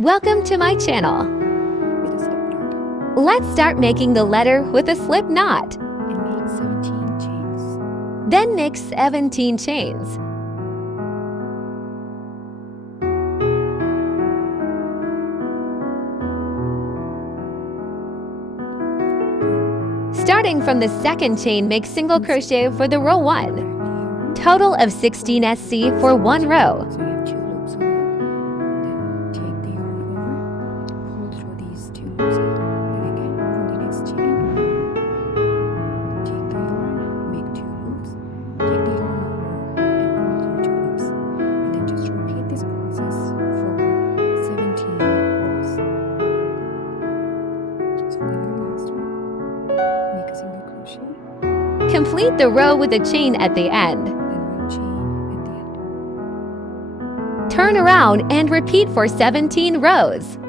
Welcome to my channel. with a slip knot Let's start making the letter with a slip knot. and make 17 chains. Then make 17 chains. Starting from the second chain, make single crochet for the row 1. Total of 16 SC for one row. So you have 2 loops on it. Then take the yarn over, pull through these 2 loops here. Then again from the next chain, take the yarn, make 2 loops, take the yarn over and pull through 2 loops. And then just repeat this process for 17 rows. So for the very last one, make a single crochet, Complete the row with a chain at the end. then 1 chain at the end. Turn around and repeat for 17 rows. And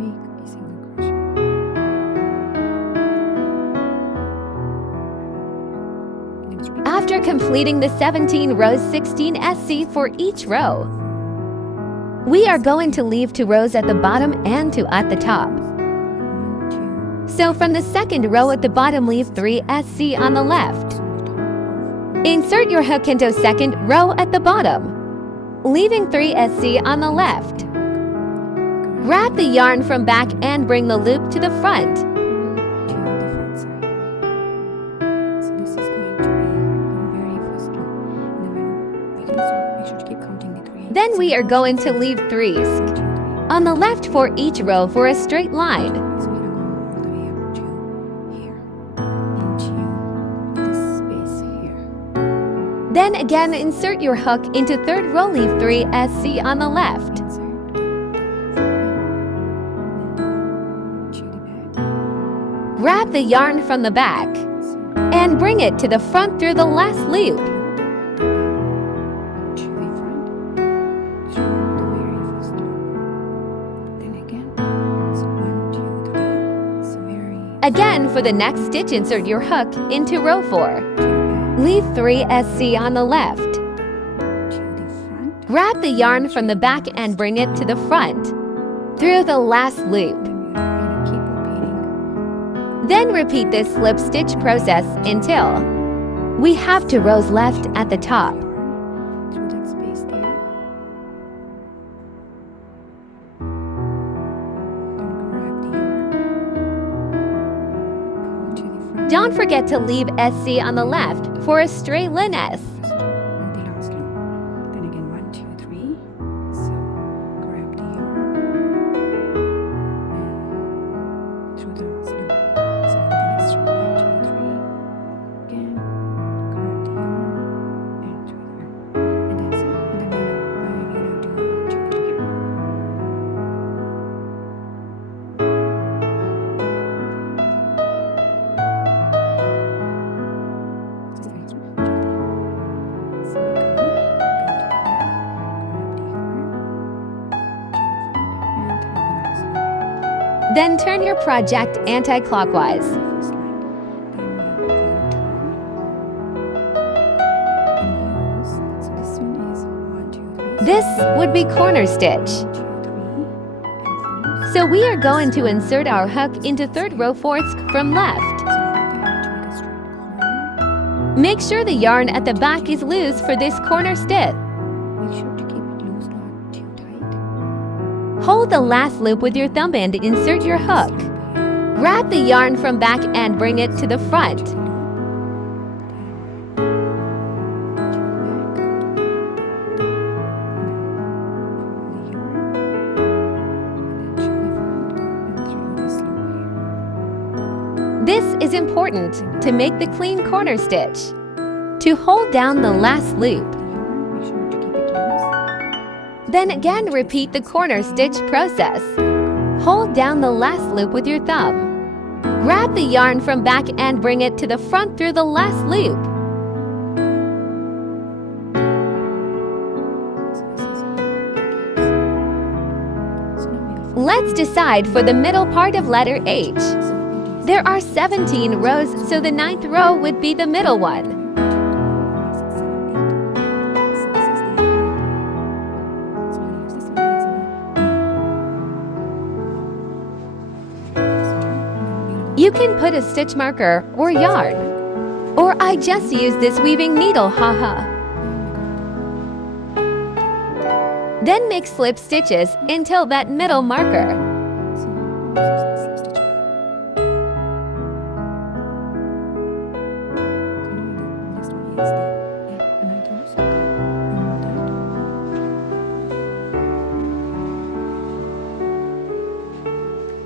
then make a single crochet. And then just repeat After completing the 17 rows, 16 SC for each row. We are going to leave 2 rows at the bottom and 2 at the top. 1, 2, So from the second row at the bottom, leave 3 SC on the left. on the top of Insert your hook into second row at the bottom, leaving 3 SC on the left. Wrap the yarn from back and bring the loop to the front. to the front side. So this is going to be our very first loop. And then when we insert, make sure to keep counting the 3. Then we are going to leave 3s 1, 2, 3. on the left for each row for a straight line. So we're gonna go all the way up to here, into this space here. Then again, insert your hook into third row, leave 3 SC on the left. Insert to the back. Wrap the yarn from the back and bring it to the front through the last loop. To the front, through the very first loop. Then again, so 1, 2, 3. So very Again, for the next stitch, insert your hook into row 4. to the back, Leave 3 SC on the left. to the front. Wrap the yarn from the back and bring it to the front through the last loop. Then we're gonna keep repeating. Then repeat this slip stitch process until we have 2 rows left at the top. Through that space there. Then grab the yarn. Pull to the front. Don't forget to leave SC on the left for a straight line S. First, or the last loop. Then again, 1, 2, 3. So grab the yarn and through the last loop. So for the next row, 1, 2, 3. Again, grab the yarn and through the back. And that's it. And then we're gonna do 1, 2, 3 here. So the next one, 1, 2, 3. So we go to the back, grab the yarn, to the front, and through the last loop. Then turn your project anti-clockwise. First line. Then we're gonna turn and use. So this one is 1, 2, 3. This would be corner stitch. 1, 2, 3, and 4. So we are going to insert our hook into third row 4ths from left. So for that, to make a straight corner, Make sure the yarn at the back is loose for this corner stitch. make sure to keep it loose, not too tight. Hold the last loop with your thumb and insert your hook. Wrap the yarn from back and bring it to the front. This is important to make the clean corner stitch. To hold down the last loop. Then again, repeat the corner stitch process. Hold down the last loop with your thumb. Grab the yarn from back and bring it to the front through the last loop. Let's decide for the middle part of letter H. There are 17 rows, so the 9th row would be the middle one. You can put a stitch marker or yarn. Or I just use this weaving needle, haha. Then make slip stitches until that middle marker.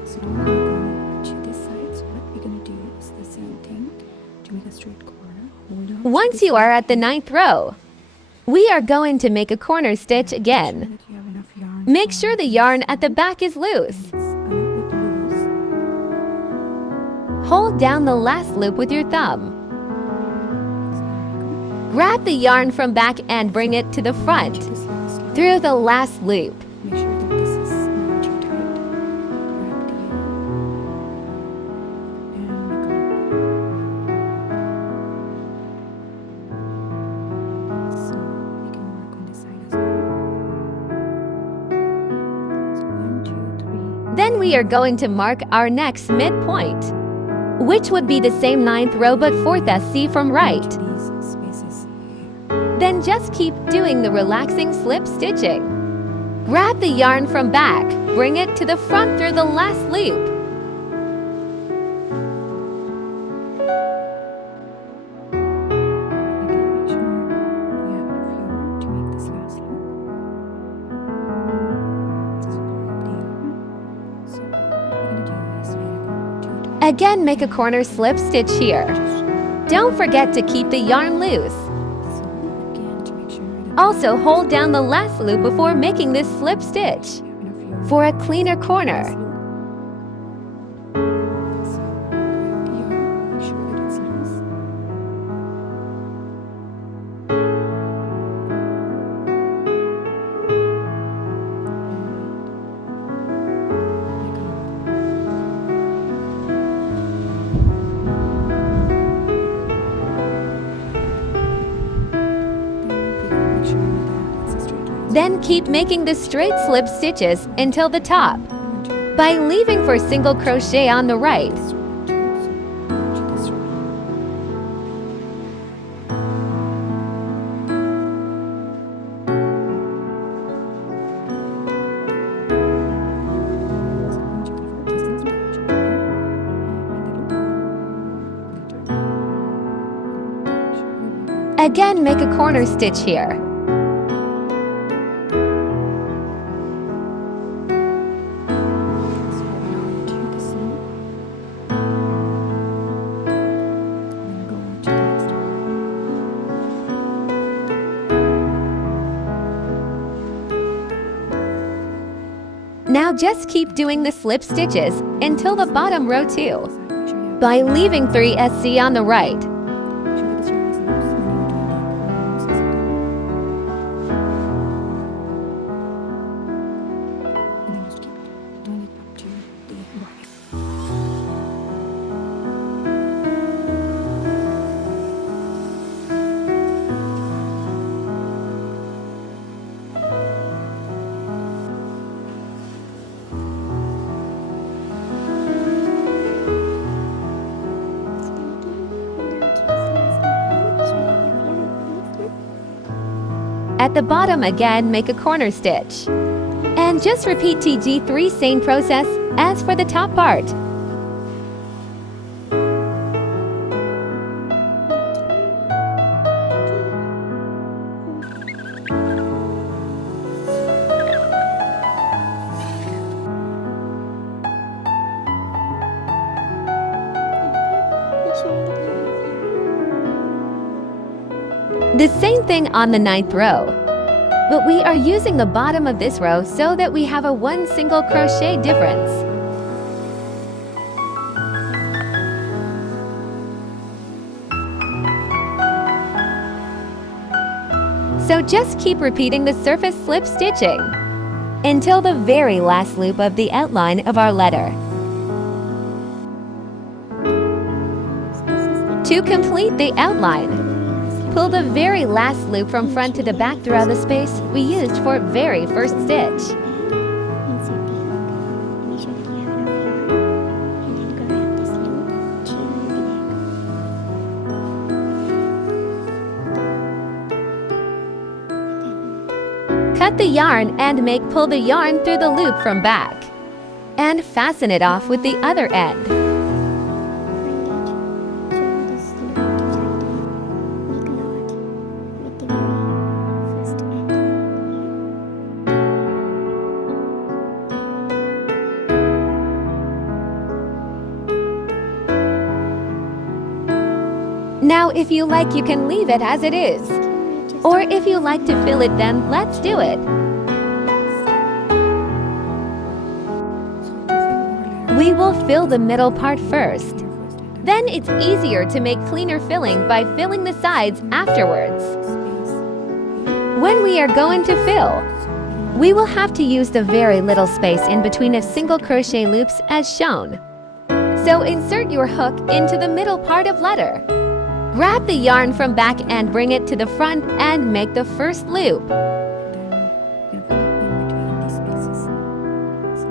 So now we're going to this side. So what we're going to do is the same thing to make a straight corner. Hold on. Once you are at the 9th row, we are going to make a corner stitch again. That you have enough yarn. Make sure the yarn at the back is loose. It's a little bit loose. Hold down the last loop with your thumb. So there we go. Grab the yarn from back and bring it to the front To this last loop. through the last loop. Make sure that this is not too tight. Grab the yarn. And we go. So we can work on this side as well. So 1, 2, 3. Then we are going to mark our next midpoint, which would be the same 9th row but 4th SC from right. These spaces here. Then just keep doing the relaxing slip stitching. Grab the yarn from back, bring it to the front through the last loop. Again, make sure you have enough yarn to make this last loop. So grab the yarn. So what we're gonna do is we're gonna go to the top. Again, make a corner slip stitch here. Don't forget to keep the yarn loose. So again, to make sure that Also, hold down the last loop before making this slip stitch you have enough yarn for a cleaner corner. So grab the yarn, make sure that it's loose. Then keep making the straight slip stitches until the top by leaving for single crochet on the right. Again, make a corner stitch here. Now just keep doing the slip stitches until the bottom row too, by leaving 3 SC on the right. At the bottom again, make a corner stitch. And just repeat TG3 same process as for the top part. The same thing on the 9th row, but we are using the bottom of this row so that we have a 1 single crochet difference. So just keep repeating the surface slip stitching until the very last loop of the outline of our letter. To complete the outline, pull the very last loop from front to the back throughout the space we used for very first stitch. Cut the yarn and pull the yarn through the loop from back and fasten it off with the other end. Now, if you like, you can leave it as it is. Or if you like to fill it, then let's do it. We will fill the middle part first. Then it's easier to make cleaner filling by filling the sides afterwards. When we are going to fill, we will have to use the very little space in between of single crochet loops as shown. So insert your hook into the middle part of letter. Grab the yarn from back and bring it to the front and make the first loop.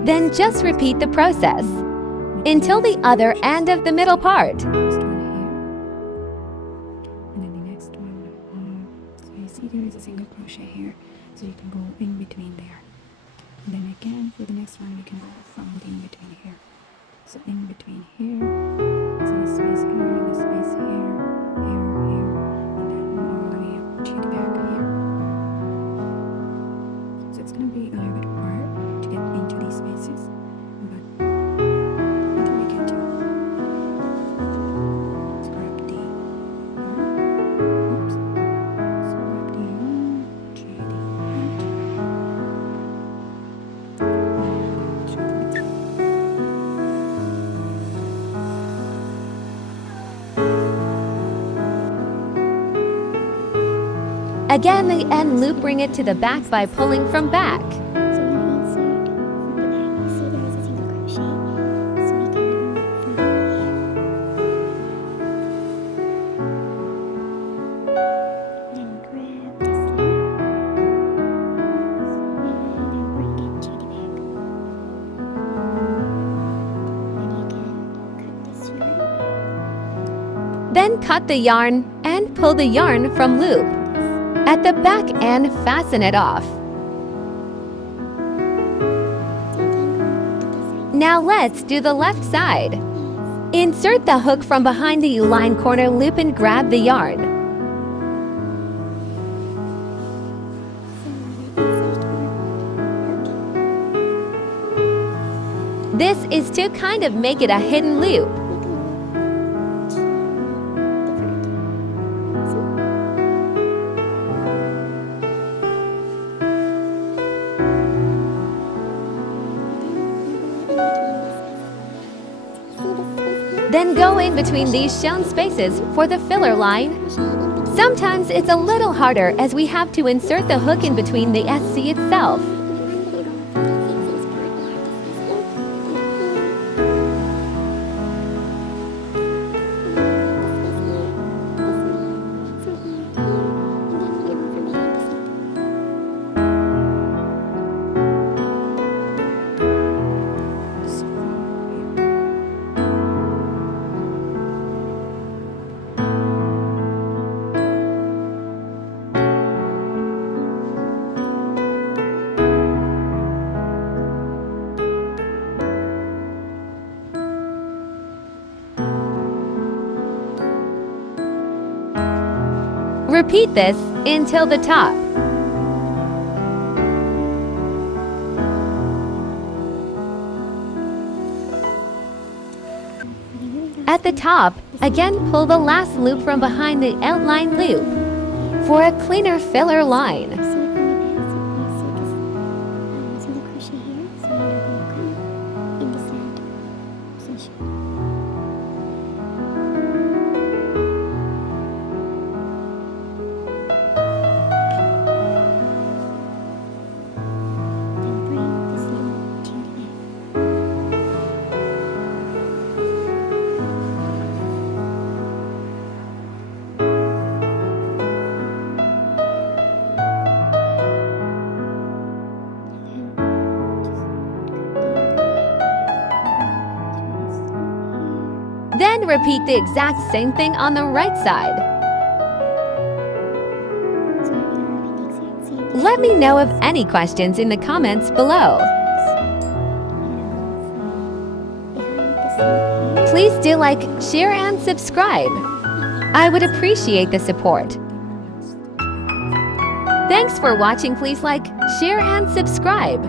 Then just repeat the process until the other end of the middle part. And then the next one, so you see there is a single crochet here, so you can go in between there. And then again, for the next one, you can go from in between here. So in between here, so the space here, and the space here, here, and then all the way up to the back here. So it's going to be a little bit hard to get into these spaces, but until we get to it. Let's grab the oops. So grab the to the Again, the end loop, bring it to the back by pulling from back. So we're going to insert from the back. You see there is a single crochet, so we can go from here. Then grab this loop and then bring it to the back. Then you can cut this yarn. Then cut the yarn and pull the yarn from loop at the back and fasten it off. Now let's do the left side. Insert the hook from behind the line corner loop and grab the yarn. This is to kind of make it a hidden loop. Then go in between these shown spaces for the filler line. Sometimes it's a little harder as we have to insert the hook in between the SC itself. Repeat this until the top. At the top, again pull the last loop from behind the outline loop for a cleaner filler line. See from the back, so you see this single crochet here, so you're going to come in the center position. Then bring this loop to the back. Then repeat the exact same thing on the right side. So we're going to repeat the exact same thing Let me know of any questions in the comments below. Please do like, share, and subscribe. I would appreciate the support. Thanks for watching. Please like, share, and subscribe.